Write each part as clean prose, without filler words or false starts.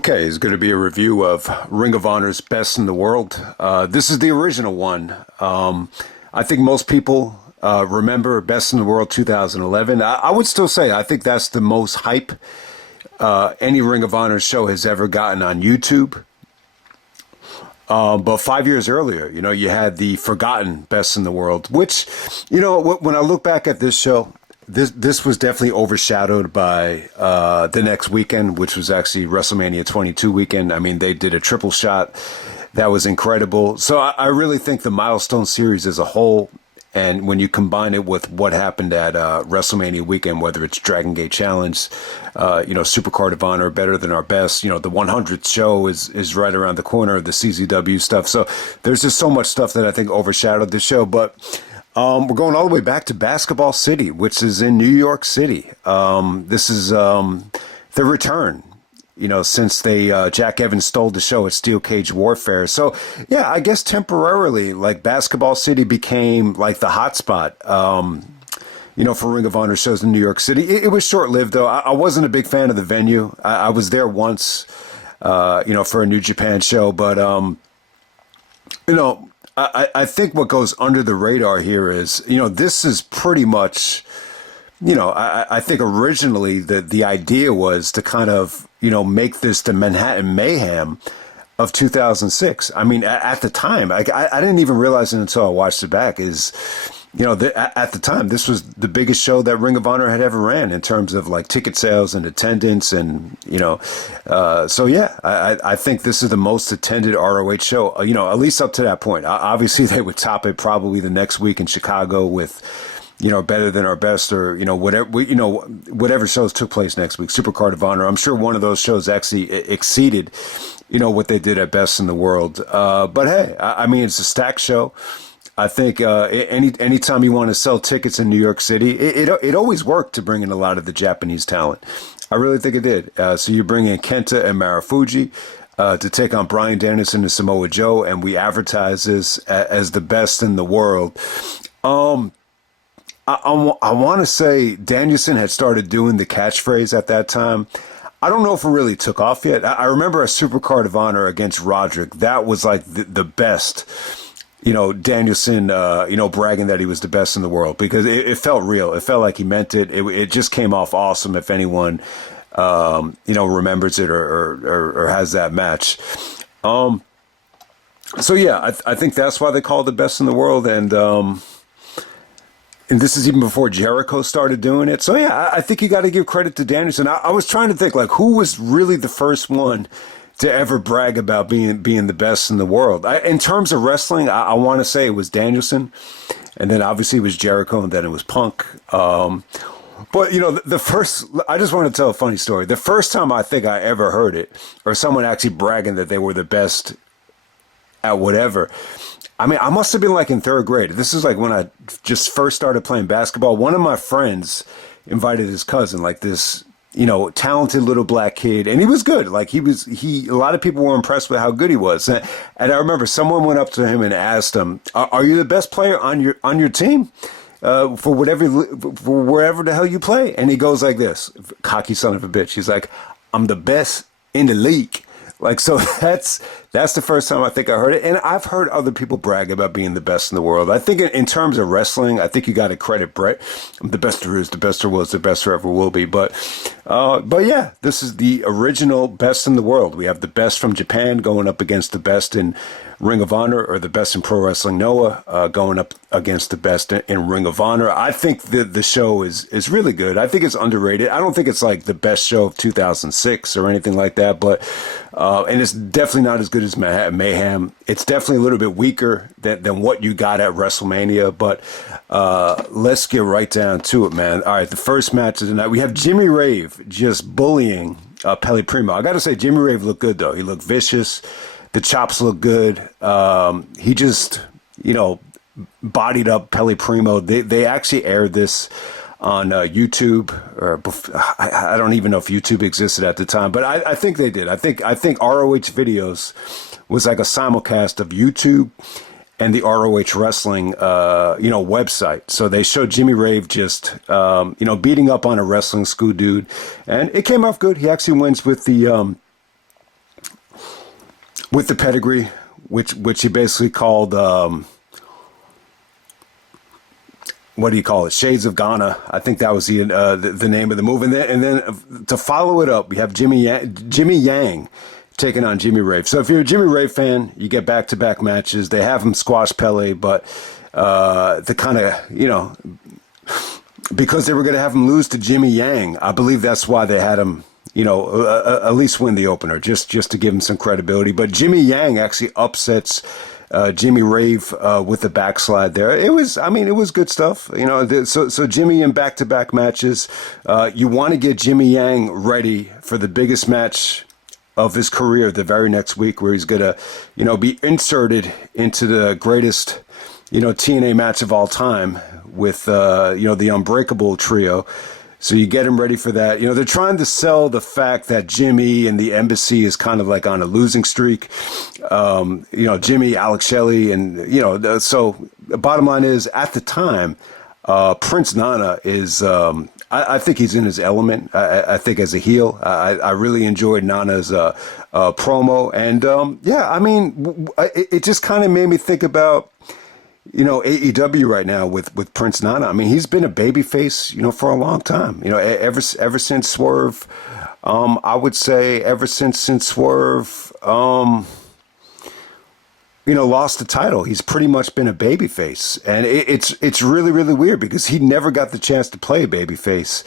Okay, it's going to be a review of Ring of Honor's Best in the World. This is the original one. I think most people remember Best in the World 2011. I would still say I think that's the most hype any Ring of Honor show has ever gotten on YouTube. But 5 years earlier, you had the forgotten Best in the World, which, when I look back at this show, this was definitely overshadowed by the next weekend, which was actually WrestleMania 22 weekend. I mean, they did a triple shot. That was incredible. So I really think the Milestone series as a whole, and when you combine it with what happened at WrestleMania weekend, whether it's Dragon Gate Challenge, Supercard of Honor, Better Than Our Best, the 100th show is right around the corner, the CZW stuff. So there's just so much stuff that I think overshadowed the show. But we're going all the way back to Basketball City, which is in New York City. This is the return, since Jack Evans stole the show at Steel Cage Warfare. So, yeah, I guess temporarily, Basketball City became the hotspot, for Ring of Honor shows in New York City. It was short-lived, though. I wasn't a big fan of the venue. I was there once, for a New Japan show, but, I think what goes under the radar here is, this is pretty much, I think originally the idea was to kind of, make this the Manhattan Mayhem of 2006. I mean, at the time, I didn't even realize it until I watched it back is, at the time, this was the biggest show that Ring of Honor had ever ran in terms of ticket sales and attendance. And, so yeah, I think this is the most attended ROH show, at least up to that point. Obviously they would top it probably the next week in Chicago with, Better Than Our Best or, whatever shows took place next week, Supercard of Honor. I'm sure one of those shows actually exceeded, what they did at Best in the World. But hey, I mean, it's a stacked show. I think anytime you want to sell tickets in New York City, it always worked to bring in a lot of the Japanese talent. I really think it did. So you bring in KENTA and Marufuji to take on Bryan, Danielson, and Samoa Joe, and we advertise this as the best in the world. I want to say Danielson had started doing the catchphrase at that time. I don't know if it really took off yet. I remember a Supercard of Honor against Roderick. That was the best. Danielson, bragging that he was the best in the world because it felt real. It felt like he meant it. It just came off awesome if anyone, remembers it or has that match. So yeah, I think that's why they call it the best in the world. And this is even before Jericho started doing it. So yeah, I think you got to give credit to Danielson. I was trying to think who was really the first one to ever brag about being the best in the world. In terms of wrestling, I want to say it was Danielson, and then obviously it was Jericho, and then it was Punk. But I just want to tell a funny story. The first time I think I ever heard it, or someone actually bragging that they were the best at whatever, I mean, I must have been in third grade. This is when I just first started playing basketball. One of my friends invited his cousin, this talented little black kid, and he was good. A lot of people were impressed with how good he was. And I remember someone went up to him and asked him, "Are you the best player on your team for wherever the hell you play?" And he goes like this, cocky son of a bitch. He's like, "I'm the best in the league." So that's the first time I think I heard it. And I've heard other people brag about being the best in the world. I think in terms of wrestling, I think you got to credit Brett. The best there is, the best there was, the best there ever will be. But yeah, this is the original best in the world. We have the best from Japan going up against the best in Ring of Honor, or the best in Pro Wrestling Noah going up against the best in Ring of Honor. I think the show is really good. I think it's underrated. I don't think it's the best show of 2006 or anything like that, but and it's definitely not as good as Mayhem. It's definitely a little bit weaker than what you got at WrestleMania, but let's get right down to it, man. All right, the first match of the night, we have Jimmy Rave just bullying Pelle Primeau. I got to say, Jimmy Rave looked good, though. He looked vicious. The chops look good. He just, bodied up Pelle Primeau. They actually aired this on YouTube, or I don't even know if YouTube existed at the time, but I think they did. I think ROH Videos was a simulcast of YouTube and the ROH Wrestling, website. So they showed Jimmy Rave just, beating up on a wrestling school dude, and it came off good. He actually wins with the with the pedigree, which he basically called, what do you call it? Shades of Ghana. I think that was the name of the move. And then to follow it up, we have Jimmy Yang taking on Jimmy Rave. So if you're a Jimmy Rave fan, you get back-to-back matches. They have him squash Pelle, but the kind of, because they were going to have him lose to Jimmy Yang, I believe that's why they had him, at least win the opener, just to give him some credibility. But Jimmy Yang actually upsets Jimmy Rave with the backslide there. It was good stuff. So Jimmy in back-to-back matches, you want to get Jimmy Yang ready for the biggest match of his career the very next week, where he's going to, be inserted into the greatest, TNA match of all time with, the Unbreakable trio. So you get him ready for that. They're trying to sell the fact that Jimmy and the Embassy is kind of like on a losing streak. Jimmy, Alex Shelley, and, so the bottom line is, at the time, Prince Nana is, I think he's in his element. I think as a heel, I really enjoyed Nana's promo. And, it just kind of made me think about, AEW right now with Prince Nana. I mean, he's been a babyface, for a long time. Ever since Swerve, I would say ever since Swerve, lost the title, he's pretty much been a babyface, and it's really, really weird because he never got the chance to play a babyface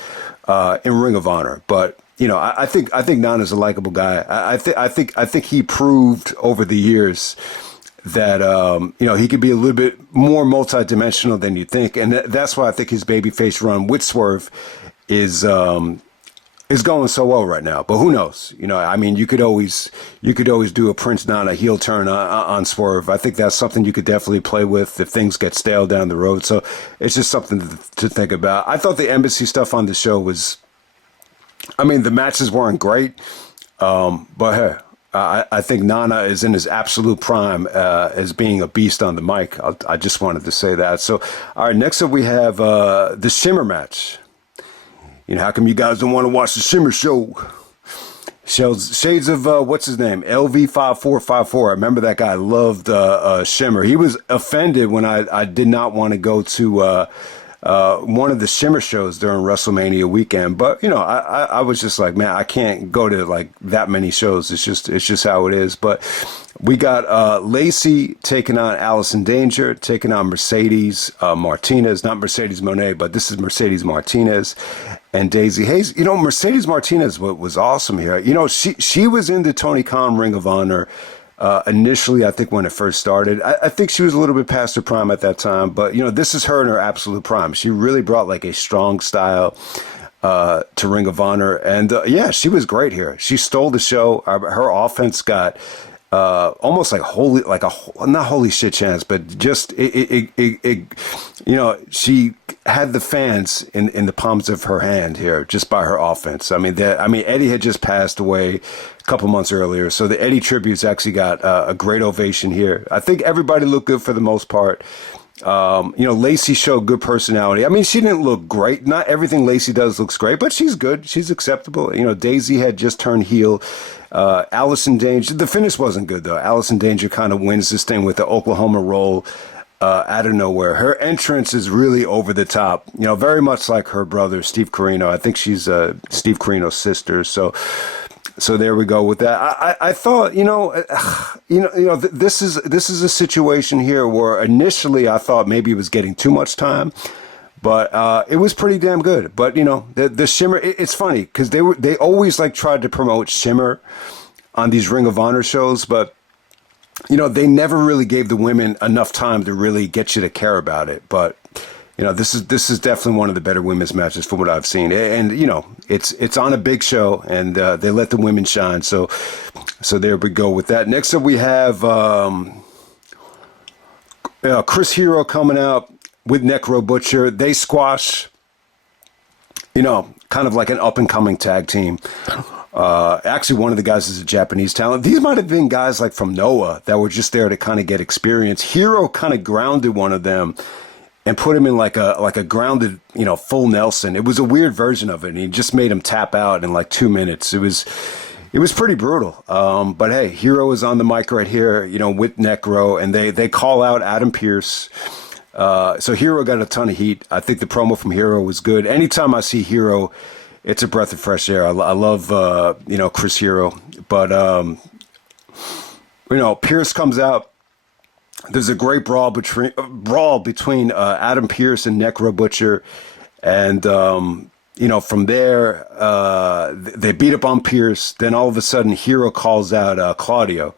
in Ring of Honor. But I think Nana's a likable guy. I think he proved over the years that he could be a little bit more multidimensional than you think, and that's why I think his babyface run with Swerve is going so well right now. But who knows? You could always do a Prince Nana heel turn on Swerve. I think that's something you could definitely play with if things get stale down the road. So it's just something to think about. I thought the Embassy stuff on the show was, the matches weren't great, but hey, I think Nana is in his absolute prime as being a beast on the mic. I just wanted to say that. So, all right, next up we have the Shimmer match. How come you guys don't want to watch the Shimmer show? Shades of, what's his name? LV5454. I remember that guy loved Shimmer. He was offended when I did not want to go to one of the Shimmer shows during WrestleMania weekend. But, I was just like, man, I can't go to like that many shows. It's just how it is. But we got Lacey taking on Allison Danger, taking on Mercedes Martinez, not Mercedes Moné, but this is Mercedes Martinez and Daizee Haze. Mercedes Martinez was awesome here. She was in the Tony Khan Ring of Honor initially, I think, when it first started. I think she was a little bit past her prime at that time, but this is her in her absolute prime. She really brought like a strong style to Ring of Honor, and she was great here. She stole the show. Her offense got almost like not holy shit chance, but just she had the fans in the palms of her hand here just by her offense. Eddie had just passed away a couple months earlier, so the Eddie tributes actually got a great ovation here. I think everybody looked good for the most part. Lacey showed good personality. She didn't look great. Not everything Lacey does looks great, but she's good. She's acceptable. Daizee had just turned heel. Allison Danger, the finish wasn't good though. Allison Danger kind of wins this thing with the Oklahoma roll out of nowhere. Her entrance is really over the top. Very much like her brother Steve Corino. I think she's Steve Corino's sister. So there we go with that. I thought, this is a situation here where initially I thought maybe it was getting too much time, but it was pretty damn good. But the Shimmer, it's funny because they always like tried to promote Shimmer on these Ring of Honor shows, but they never really gave the women enough time to really get you to care about it. But this is definitely one of the better women's matches from what I've seen, and it's on a big show, and they let the women shine. So there we go with that. Next up we have Chris Hero coming out with Necro Butcher. They squash, kind of like an up and coming tag team. Actually, one of the guys is a Japanese talent. These might have been guys like from Noah that were just there to kind of get experience. Hero kind of grounded one of them and put him in like a grounded, full Nelson. It was a weird version of it, and he just made him tap out in like 2 minutes. It was, It was pretty brutal. But hey, Hero is on the mic right here, with Necro, and they call out Adam Pearce. So Hero got a ton of heat. I think the promo from Hero was good. Anytime I see Hero, it's a breath of fresh air. I love, Chris Hero. But, Pearce comes out. There's a great brawl between Adam Pearce and Necro Butcher. And, from there, they beat up on Pearce. Then all of a sudden, Hero calls out Claudio.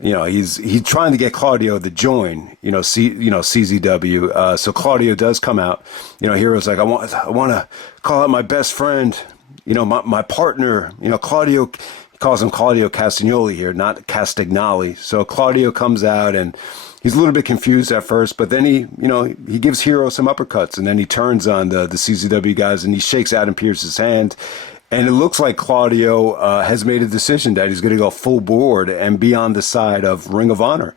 He's trying to get Claudio to join. CZW. So Claudio does come out. Hero's like, I want to call out my best friend. My partner. Claudio. He calls him Claudio Castagnoli here, not Castagnoli. So Claudio comes out and he's a little bit confused at first, but then he gives Hero some uppercuts, and then he turns on the CZW guys and he shakes Adam Pearce's hand. And it looks like Claudio has made a decision that he's going to go full board and be on the side of Ring of Honor,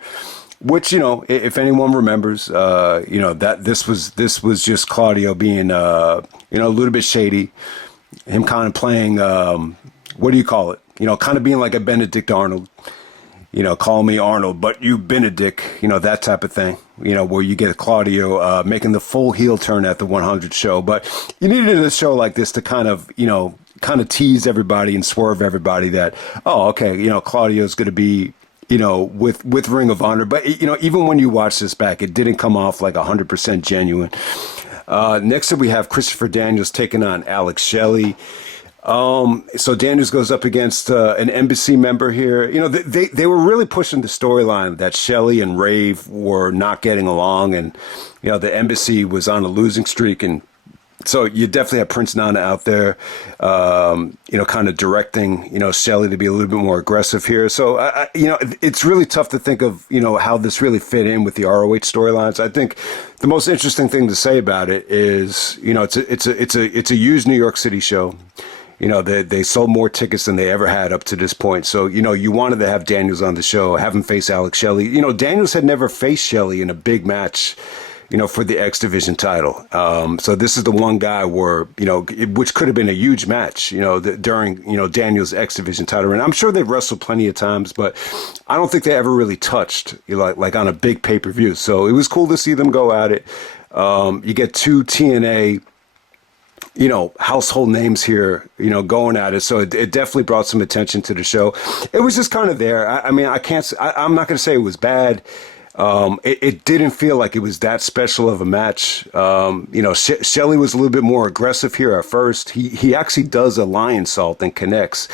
which, if anyone remembers, that this was just Claudio being, a little bit shady, him kind of playing, what do you call it? Kind of being like a Benedict Arnold. Call me Arnold, but you Benedict, that type of thing, where you get Claudio making the full heel turn at the 100 show. But you needed a show like this to kind of tease everybody and swerve everybody that, oh, okay, Claudio's going to be, with Ring of Honor. But, even when you watch this back, it didn't come off like 100% genuine. Next up, we have Christopher Daniels taking on Alex Shelley. So Daniels goes up against an embassy member here. They were really pushing the storyline that Shelley and Rave were not getting along, and the embassy was on a losing streak, and so you definitely have Prince Nana out there, kind of directing Shelley to be a little bit more aggressive here. So it's really tough to think of how this really fit in with the ROH storylines. I think the most interesting thing to say about it is it's a huge New York City show. They sold more tickets than they ever had up to this point. So, you wanted to have Daniels on the show, have him face Alex Shelley. Daniels had never faced Shelley in a big match, for the X Division title. So this is the one guy where, which could have been a huge match, during, Daniels' X Division title. And I'm sure they've wrestled plenty of times, but I don't think they ever really touched, like on a big pay-per-view. So it was cool to see them go at it. You get two TNA household names here, going at it. So it definitely brought some attention to the show. It was just kind of there. I'm not going to say it was bad. It didn't feel like it was that special of a match. Shelley was a little bit more aggressive here at first. He actually does a lion salt and connects.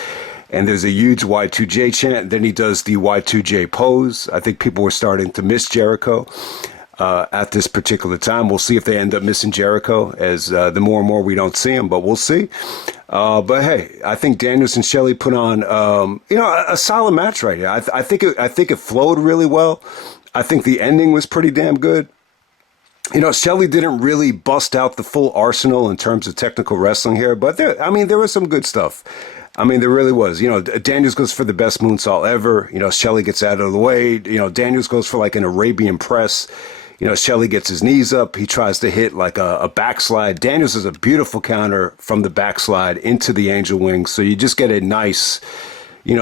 And there's a huge Y2J chant. Then he does the Y2J pose. I think people were starting to miss Jericho. At this particular time. We'll see if they end up missing Jericho as the more and more we don't see him, but we'll see. But hey, I think Daniels and Shelley put on, a solid match right here. I think it flowed really well. I think the ending was pretty damn good. Shelley didn't really bust out the full arsenal in terms of technical wrestling here, but there was some good stuff. There really was. Daniels goes for the best moonsault ever. Shelley gets out of the way. Daniels goes for like an Arabian press. Shelley gets his knees up. He tries to hit like a backslide. Daniels does a beautiful counter from the backslide into the angel wing. So you just get a nice,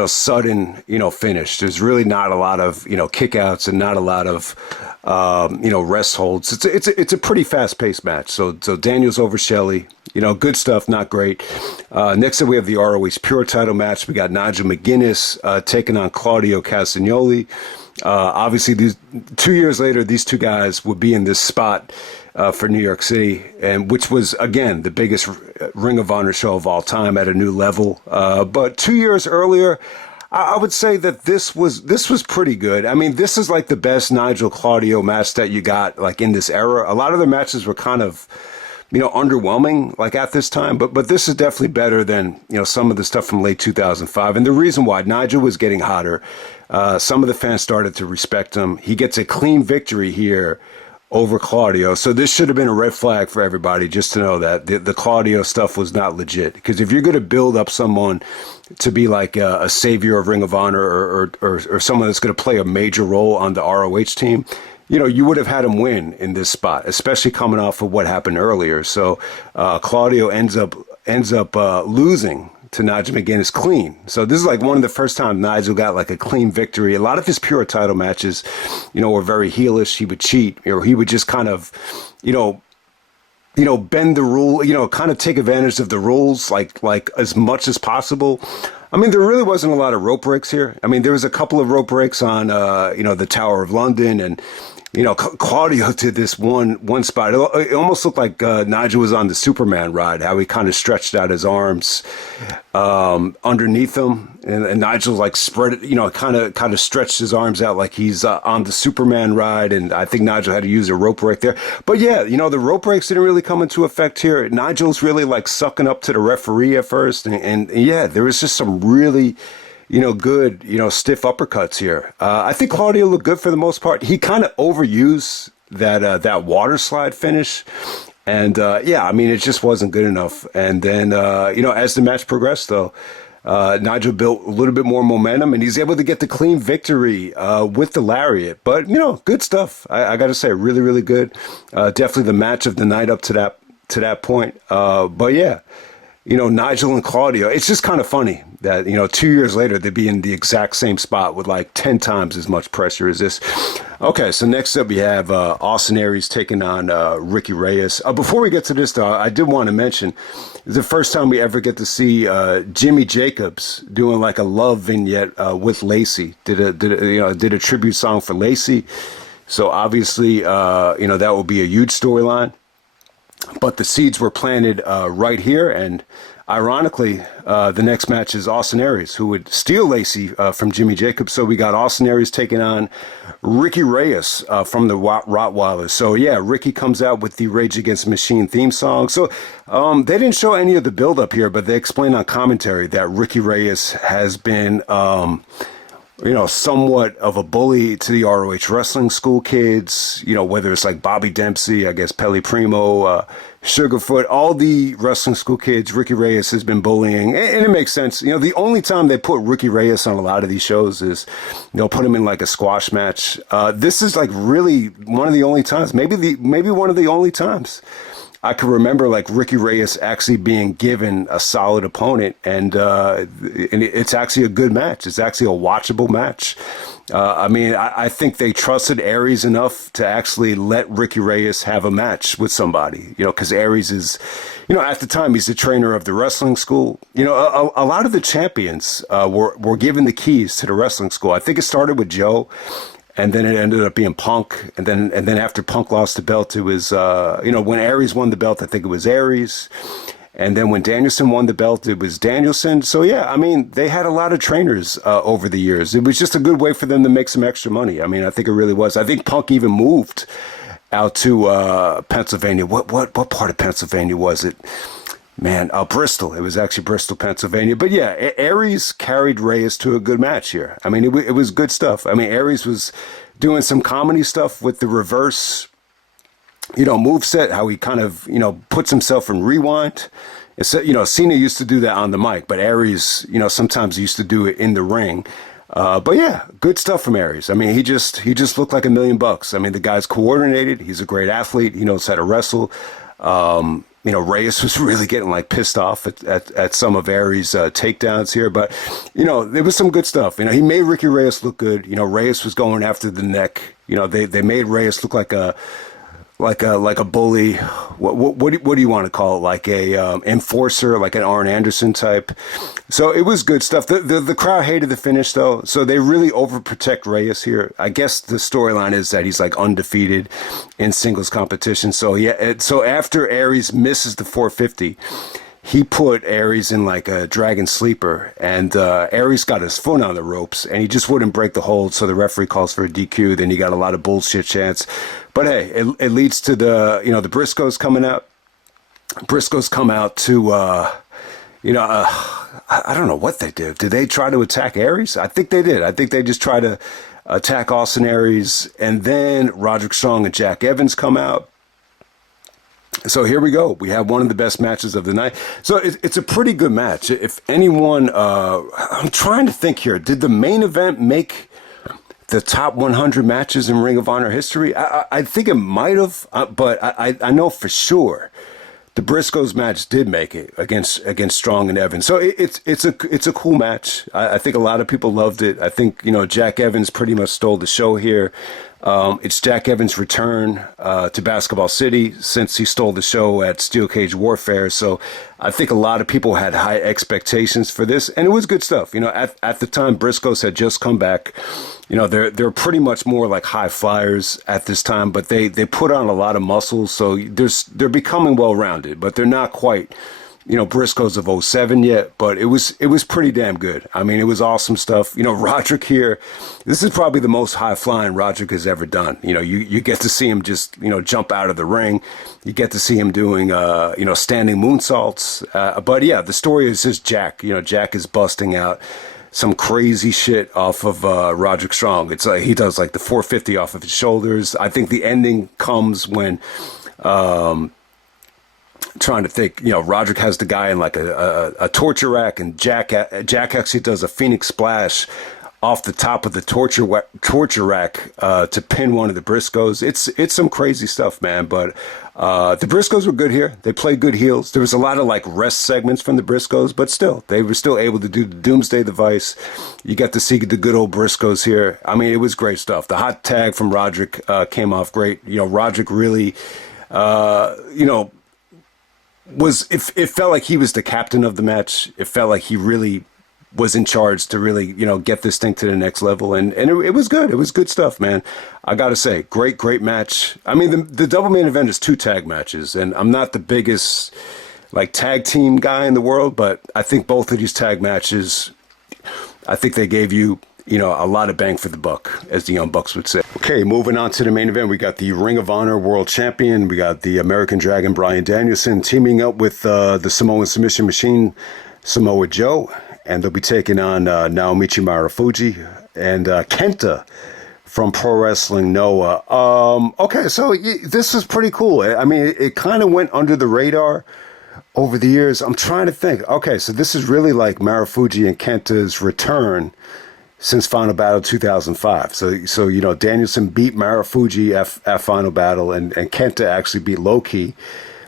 sudden, finish. There's really not a lot of, kickouts and not a lot of, rest holds. It's a pretty fast paced match. So Daniels over Shelley, good stuff, not great. Next up, we have the ROH Pure title match. We got Nigel McGuinness taking on Claudio Castagnoli. Obviously, 2 years later, these two guys would be in this spot for New York City, and which was, again, the biggest Ring of Honor show of all time at a new level. But 2 years earlier, I would say that this was pretty good. This is like the best Nigel Claudio match that you got like in this era. A lot of the matches were kind of underwhelming like at this time, but this is definitely better than, some of the stuff from late 2005. And the reason why Nigel was getting hotter, some of the fans started to respect him. He gets a clean victory here over Claudio. So this should have been a red flag for everybody just to know that the Claudio stuff was not legit. Because if you're going to build up someone to be like a savior of Ring of Honor or someone that's going to play a major role on the ROH team, you would have had him win in this spot, especially coming off of what happened earlier. So Claudio ends up losing to Nigel McGuinness clean. So this is like one of the first times Nigel got like a clean victory. A lot of his pure title matches, were very heelish. He would cheat, or he would just kind of, bend the rule, kind of take advantage of the rules like as much as possible. I mean, there really wasn't a lot of rope breaks here. I mean, there was a couple of rope breaks on, the Tower of London, and Claudio did this one spot. It almost looked like Nigel was on the Superman ride, how he kind of stretched out his arms underneath him, and Nigel like spread it, kind of stretched his arms out like he's on the Superman ride. And I think Nigel had to use a rope break there. But yeah, the rope breaks didn't really come into effect here. Nigel's really like sucking up to the referee at first, and yeah, there was just some really good, stiff uppercuts here. I think Claudio looked good for the most part. He kind of overused that water slide finish. And, it just wasn't good enough. And then, as the match progressed, though, Nigel built a little bit more momentum, and he's able to get the clean victory with the lariat. But, good stuff. I got to say, really, really good. Definitely the match of the night up to that point. But, yeah. Nigel and Claudio, it's just kind of funny that, 2 years later, they'd be in the exact same spot with like 10 times as much pressure as this. Okay, so next up we have Austin Aries taking on Ricky Reyes. Before we get to this, though, I did want to mention, it's the first time we ever get to see Jimmy Jacobs doing like a love vignette with Lacey. Did a tribute song for Lacey. So obviously, that will be a huge storyline. But the seeds were planted right here, and ironically, the next match is Austin Aries, who would steal Lacey from Jimmy Jacobs. So we got Austin Aries taking on Ricky Reyes from the Rottweilers. So yeah, Ricky comes out with the Rage Against the Machine theme song. So they didn't show any of the build-up here, but they explained on commentary that Ricky Reyes has been somewhat of a bully to the ROH wrestling school kids, whether it's like Bobby Dempsey, I guess Pelle Primeau, Sugarfoot, all the wrestling school kids, Ricky Reyes has been bullying. And it makes sense. The only time they put Ricky Reyes on a lot of these shows is they'll put him in like a squash match. This is like really one of the only times, maybe one of the only times I can remember like Ricky Reyes actually being given a solid opponent, and it's actually a good match. It's actually a watchable match. I think they trusted Aries enough to actually let Ricky Reyes have a match with somebody, because Aries is, at the time he's the trainer of the wrestling school. A lot of the champions were given the keys to the wrestling school. I think it started with Joe. And then it ended up being Punk. And then after Punk lost the belt, it was, when Aries won the belt, I think it was Aries. And then when Danielson won the belt, it was Danielson. So, yeah, they had a lot of trainers over the years. It was just a good way for them to make some extra money. I think it really was. I think Punk even moved out to Pennsylvania. What part of Pennsylvania was it? Man, Bristol. It was actually Bristol, Pennsylvania. But yeah, Aries carried Reyes to a good match here. It was good stuff. Aries was doing some comedy stuff with the reverse, moveset, how he kind of, puts himself in rewind. Cena used to do that on the mic, but Aries, sometimes used to do it in the ring. But yeah, good stuff from Aries. He just looked like $1 million. The guy's coordinated. He's a great athlete. He knows how to wrestle. Reyes was really getting like pissed off at some of Aries' takedowns here, but there was some good stuff. He made Ricky Reyes look good. Reyes was going after the neck. They made Reyes look like a bully. What do you want to call it? Like a enforcer, like an Arn Anderson type. So it was good stuff. The crowd hated the finish though, so they really overprotect Reyes here. I guess the storyline is that he's like undefeated in singles competition. So yeah, so after Aries misses the 450, he put Aries in like a dragon sleeper, and Aries got his foot on the ropes, and he just wouldn't break the hold, so the referee calls for a DQ. Then you got a lot of bullshit chants. But hey, it leads to the Briscoes coming out. Briscoes come out to, I don't know what they did. Did they try to attack Aries? I think they did. I think they just tried to attack Austin Aries, and then Roderick Strong and Jack Evans come out. So here we go. We have one of the best matches of the night. So it's a pretty good match. If anyone, I'm trying to think here. Did the main event make the top 100 matches in Ring of Honor history? I think it might have, but I know for sure the Briscoes match did make it against Strong and Evans. So it's a cool match. I think a lot of people loved it. I think, Jack Evans pretty much stole the show here. It's Jack Evans' return to Basketball City since he stole the show at Steel Cage Warfare. So I think a lot of people had high expectations for this, and it was good stuff. At the time, Briscoes had just come back. They're pretty much more like high flyers at this time, but they put on a lot of muscles, so they're becoming well-rounded, but they're not quite Briscoes of '07 yet, but it was pretty damn good. I mean, it was awesome stuff. Roderick here, this is probably the most high flying Roderick has ever done. You get to see him just, jump out of the ring. You get to see him doing, standing moonsaults. But yeah, the story is just Jack. Jack is busting out some crazy shit off of Roderick Strong. It's like he does like the 450 off of his shoulders. I think the ending comes when, trying to think, Roderick has the guy in like a torture rack, and Jack actually does a Phoenix splash off the top of the torture rack to pin one of the Briscoes. It's some crazy stuff, man. But the Briscoes were good here. They played good heels. There was a lot of like rest segments from the Briscoes, but still, they were still able to do the Doomsday Device. You got to see the good old Briscoes here. I mean, it was great stuff. The hot tag from Roderick came off great. Roderick really, it felt like he was the captain of the match. It felt like he really was in charge to really, get this thing to the next level. And it was good. It was good stuff, man. I got to say, great match. I mean, the double main event is 2 tag matches, and I'm not the biggest like tag team guy in the world, but I think both of these tag matches, I think they gave you, a lot of bang for the buck, as the Young Bucks would say. Okay, moving on to the main event, we got the Ring of Honor World Champion. We got the American Dragon, Bryan Danielson, teaming up with the Samoan Submission Machine, Samoa Joe, and they'll be taking on Naomichi Marufuji and KENTA from Pro Wrestling Noah. Okay, so this is pretty cool. I mean, it kind of went under the radar over the years. I'm trying to think. Okay, so this is really like Marufuji and KENTA's return since Final Battle 2005. So Danielson beat Marufuji at Final Battle, and KENTA actually beat Low-Ki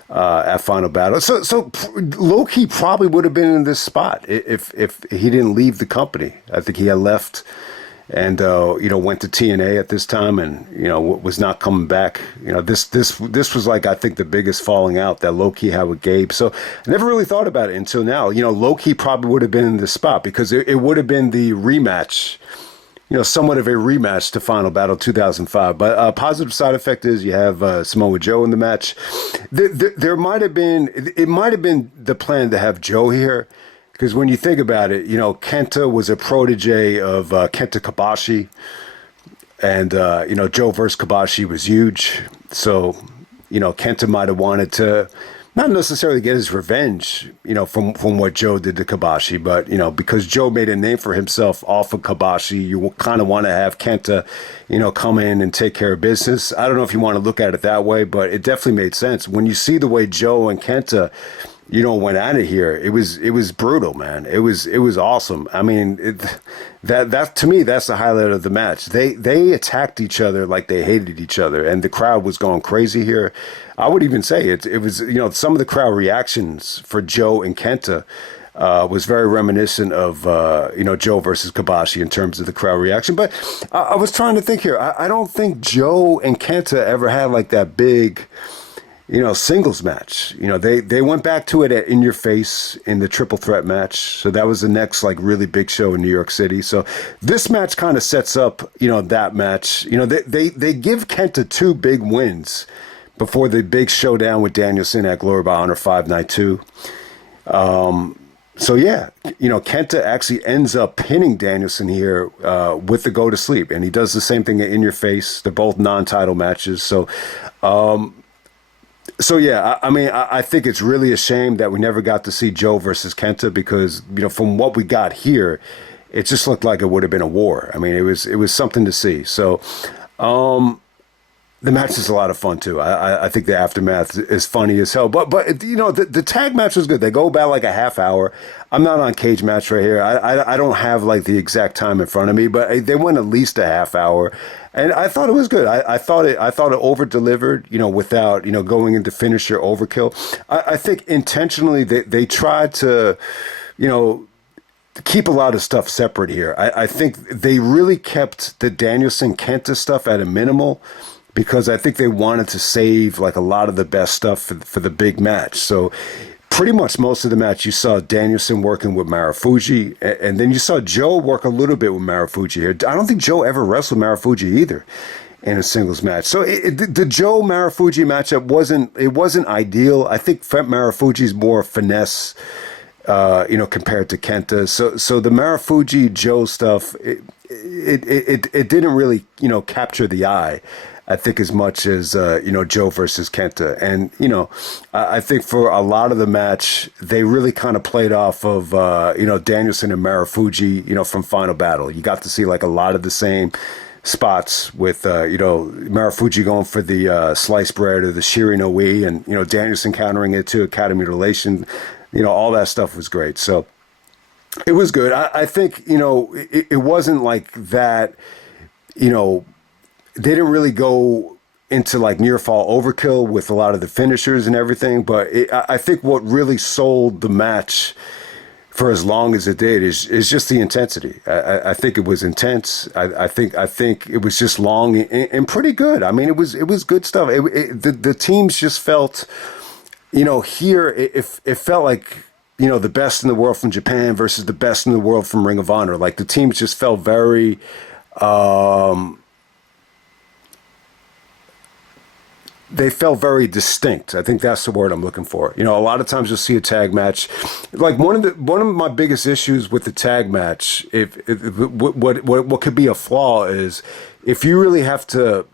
at Final Battle. So Low-Ki probably would have been in this spot if he didn't leave the company. I think he had left and went to TNA at this time, and was not coming back. This was like, I think, the biggest falling out that Low-Ki had with Gabe. So I never really thought about it until now. Low-Ki probably would have been in this spot because it would have been the rematch, somewhat of a rematch to Final Battle 2005. But a positive side effect is you have Samoa Joe in the match. It might have been the plan to have Joe here. Because when you think about it, KENTA was a protege of Kenta Kobashi. And, Joe versus Kobashi was huge. So, KENTA might have wanted to not necessarily get his revenge, from what Joe did to Kobashi. But, because Joe made a name for himself off of Kobashi, you kind of want to have KENTA, come in and take care of business. I don't know if you want to look at it that way, but it definitely made sense. When you see the way Joe and KENTA went at it here, it was brutal, man. It was awesome. I mean, that to me, that's the highlight of the match. They attacked each other like they hated each other, and the crowd was going crazy here. I would even say it was, some of the crowd reactions for Joe and KENTA was very reminiscent of, Joe versus Kobashi in terms of the crowd reaction. But I was trying to think here. I don't think Joe and KENTA ever had like that big, singles match. They went back to it at In Your Face in the triple threat match. So that was the next like really big show in New York City. So this match kind of sets up, that match. They give KENTA 2 big wins before the big showdown with Danielson at Glory by Honor 5 Night 2. So yeah, KENTA actually ends up pinning Danielson here with the go to sleep, and he does the same thing at In Your Face. They're both non-title matches. So yeah, I mean, I think it's really a shame that we never got to see Joe versus KENTA because, from what we got here, it just looked like it would have been a war. I mean, it was something to see. So, The match is a lot of fun too. I think the aftermath is funny as hell. But you know the tag match was good. They go about like a half hour. I'm not on Cage Match right here. I don't have like the exact time in front of me, but they went at least a half hour, and I thought it was good. I thought it over delivered. You know, without going into finisher overkill. I think intentionally they tried to, you know, keep a lot of stuff separate here. I think they really kept the Danielson Kenta stuff at a minimal, because I think they wanted to save like a lot of the best stuff for the big match. So pretty much most of the match you saw Danielson working with Marufuji, and then you saw Joe work a little bit with Marufuji here. I don't think Joe ever wrestled Marufuji either in a singles match. So the Joe Marufuji matchup wasn't ideal. I think Marufuji's more finesse, compared to Kenta. So the Marufuji Joe stuff, it didn't really capture the eye, I think, as much as Joe versus Kenta. And I think for a lot of the match they really kind of played off of Danielson and Marufuji from Final Battle. You got to see like a lot of the same spots with Marufuji going for the sliced bread or the Shiri no Wi, and Danielson countering it to Academy Mutilation. All that stuff was great. So it was good. I think it wasn't like that. They didn't really go into like near fall overkill with a lot of the finishers and everything, but I think what really sold the match for as long as it did is just the intensity. I think it was intense. I think it was just long and pretty good. I mean, it was good stuff. The teams just felt, here it felt like the best in the world from Japan versus the best in the world from Ring of Honor. Like the teams just felt very. They felt very distinct. I think that's the word I'm looking for. A lot of times you'll see a tag match. Like one of my biggest issues with the tag match, what could be a flaw is if you really have to,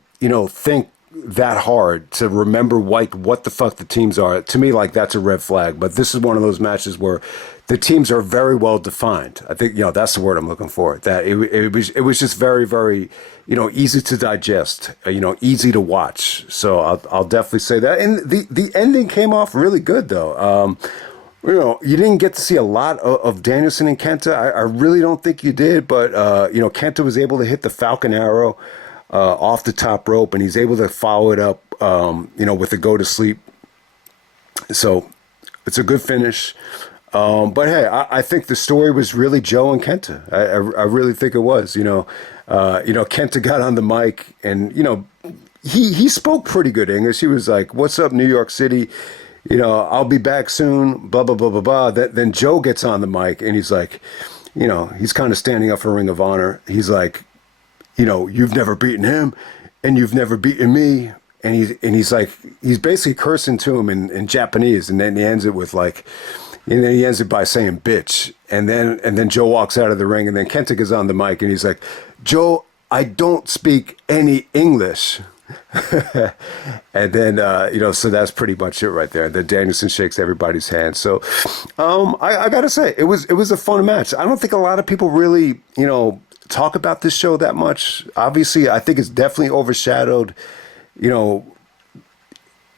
think that hard to remember what the fuck the teams are. To me, like that's a red flag. But this is one of those matches where the teams are very well defined. I think that's the word I'm looking for. That it was just very, very easy to digest. Easy to watch. So I'll definitely say that. And the ending came off really good though. You didn't get to see a lot of Danielson and Kenta. I really don't think you did. But Kenta was able to hit the Falcon Arrow off the top rope, and he's able to follow it up with a go to sleep. So it's a good finish. But hey, I think the story was really Joe and Kenta. I really think it was. Kenta got on the mic, and he spoke pretty good English. He was like, "What's up, New York City? I'll be back soon." Blah blah blah blah blah. Then Joe gets on the mic, and he's like, he's kind of standing up for Ring of Honor. He's like, you've never beaten him, and you've never beaten me. And he's like, he's basically cursing to him in Japanese, and then he ends it with like. And then he ends it by saying "bitch," and then Joe walks out of the ring, and then Kenta gets on the mic, and he's like, "Joe, I don't speak any English," and then so that's pretty much it right there. Then Danielson shakes everybody's hand. So, I gotta say, it was a fun match. I don't think a lot of people really talk about this show that much. Obviously, I think it's definitely overshadowed,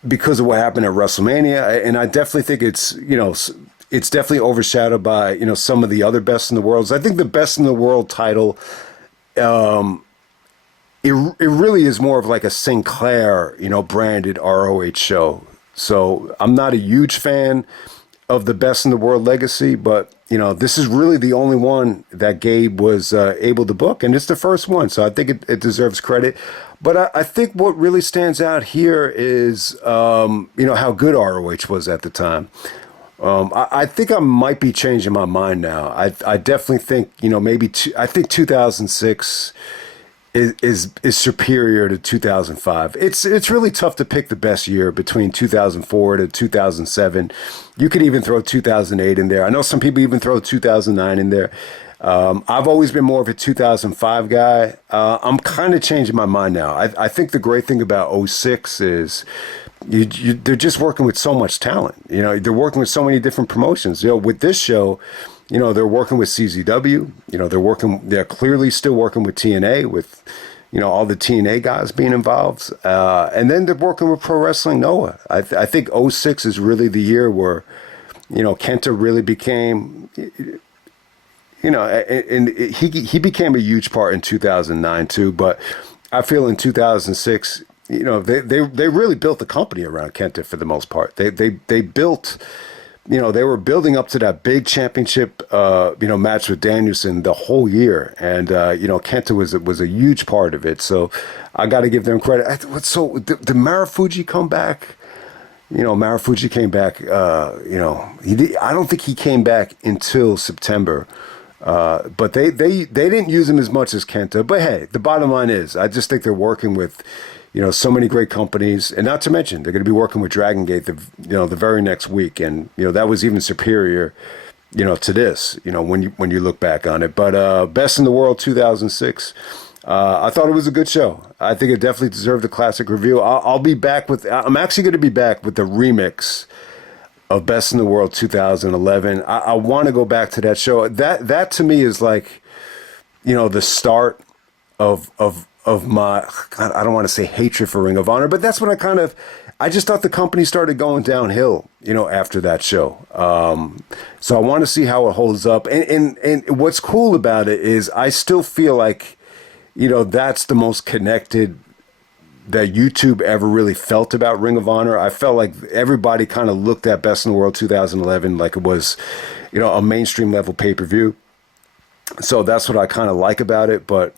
because of what happened at WrestleMania, and I definitely think it's definitely overshadowed by some of the other best in the worlds. I think the best in the world title, it really is more of like a Sinclair branded ROH show. So I'm not a huge fan of the best in the world legacy, but this is really the only one that Gabe was able to book, and it's the first one, so I think it deserves credit. But I think what really stands out here is how good ROH was at the time. I think I might be changing my mind now. I definitely think I think 2006 is superior to 2005. It's really tough to pick the best year between 2004 to 2007. You could even throw 2008 in there. I know some people even throw 2009 in there. I've always been more of a 2005 guy. I'm kind of changing my mind now. I think the great thing about '06 is they're just working with so much talent. They're working with so many different promotions. With this show, they're working with CZW. They're clearly still working with TNA with, all the TNA guys being involved. And then they're working with Pro Wrestling Noah. I think '06 is really the year where, KENTA really became, and he became a huge part in 2009 too. But I feel in 2006, they really built the company around KENTA for the most part. They built, they were building up to that big championship, match with Danielson the whole year. And, KENTA was a huge part of it. So I got to give them credit. So did Marufuji come back? Marufuji came back, I don't think he came back until September. But they didn't use him as much as KENTA. But hey, the bottom line is, I just think they're working with, so many great companies, and not to mention they're going to be working with Dragon Gate the very next week, and that was even superior, to this, when you look back on it. But Best in the World 2006, I thought it was a good show. I think it definitely deserved a classic review. I'm actually going to be back with the remix of Best in the World 2011. I want to go back to that show. That to me is like, the start of my, I don't want to say hatred for Ring of Honor, but that's when I just thought the company started going downhill, after that show. So I want to see how it holds up. And what's cool about it is I still feel like, that's the most connected that YouTube ever really felt about Ring of Honor. I felt like everybody kind of looked at Best in the World 2011 like it was, a mainstream level pay-per-view. So that's what I kind of like about it. But,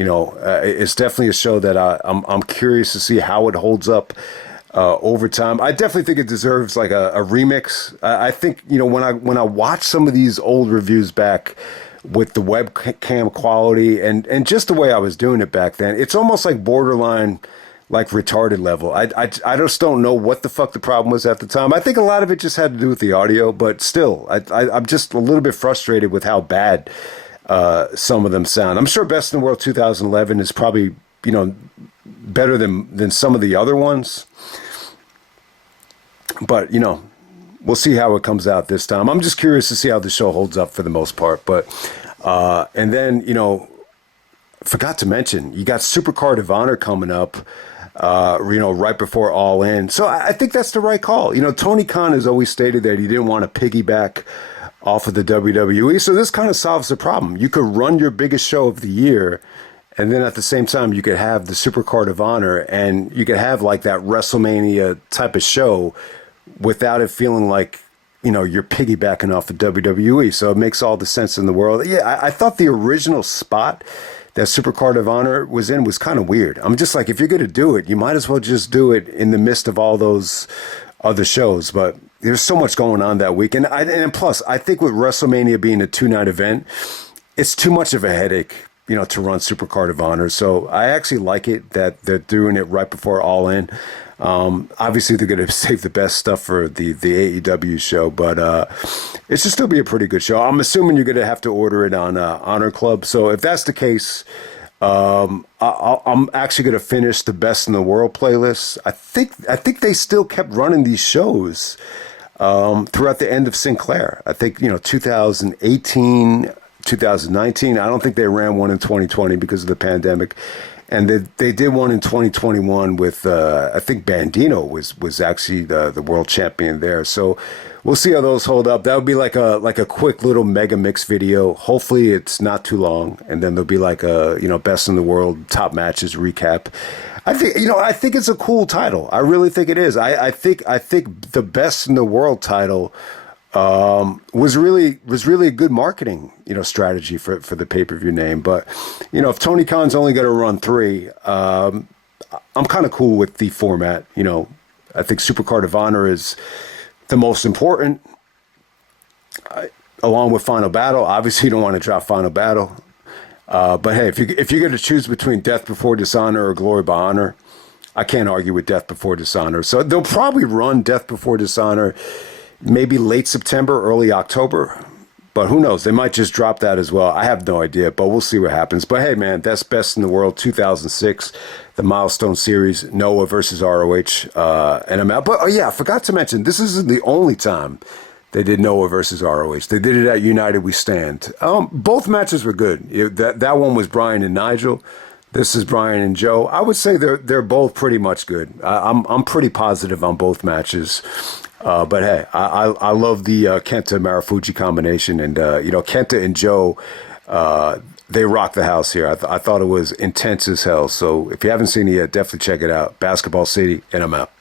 it's definitely a show that I'm curious to see how it holds up over time. I definitely think it deserves like a remix. I think, when I watch some of these old reviews back with the webcam quality and just the way I was doing it back then, it's almost like borderline like retarded level. I just don't know what the fuck the problem was at the time. I think a lot of it just had to do with the audio, but still, I'm just a little bit frustrated with how bad some of them sound. I'm sure Best in the World 2011 is probably, better than some of the other ones. But, we'll see how it comes out this time. I'm just curious to see how the show holds up for the most part. But, and then, forgot to mention, you got Supercard of Honor coming up, right before All In. So I think that's the right call. Tony Khan has always stated that he didn't want to piggyback off of the WWE. So this kind of solves the problem. You could run your biggest show of the year, and then at the same time, you could have the Supercard of Honor, and you could have like that WrestleMania type of show without it feeling like, you're piggybacking off the WWE. So it makes all the sense in the world. Yeah, I thought the original spot that Supercard of Honor was in was kind of weird. I'm just like, if you're going to do it, you might as well just do it in the midst of all those other shows. But there's so much going on that week. And plus, I think with WrestleMania being a 2-night event, it's too much of a headache, to run Supercard of Honor. So I actually like it that they're doing it right before All In. Obviously, they're going to save the best stuff for the AEW show, but it should still be a pretty good show. I'm assuming you're going to have to order it on Honor Club. So if that's the case, I'm actually going to finish the Best in the World playlist. I think they still kept running these shows throughout the end of Sinclair. I think 2018, 2019. I don't think they ran one in 2020 because of the pandemic. And they did one in 2021 with, I think Bandino was actually the world champion there. So we'll see how those hold up. That would be like a quick little mega mix video. Hopefully it's not too long. And then there'll be like a, Best in the World top matches recap. I think it's a cool title. I really think it is. I think the Best in the World title was really a good marketing, strategy for the pay-per-view name. But, if Tony Khan's only going to run 3, I'm kind of cool with the format. I think Supercard of Honor is the most important, along with Final Battle. Obviously, you don't want to drop Final Battle. But hey, if you're going to choose between Death Before Dishonor or Glory by Honor, I can't argue with Death Before Dishonor. So they'll probably run Death Before Dishonor maybe late September, early October. But who knows? They might just drop that as well. I have no idea, but we'll see what happens. But hey, man, that's Best in the World 2006, the Milestone series, Noah versus ROH, and I'm out. But I forgot to mention, this isn't the only time they did Noah versus ROH. They did it at United We Stand. Both matches were good. That one was Bryan and Nigel. This is Bryan and Joe. I would say they're both pretty much good. I'm pretty positive on both matches. But hey, I love the KENTA Marufuji combination, and KENTA and Joe, they rock the house here. I thought it was intense as hell. So if you haven't seen it yet, definitely check it out. Basketball City, and I'm out.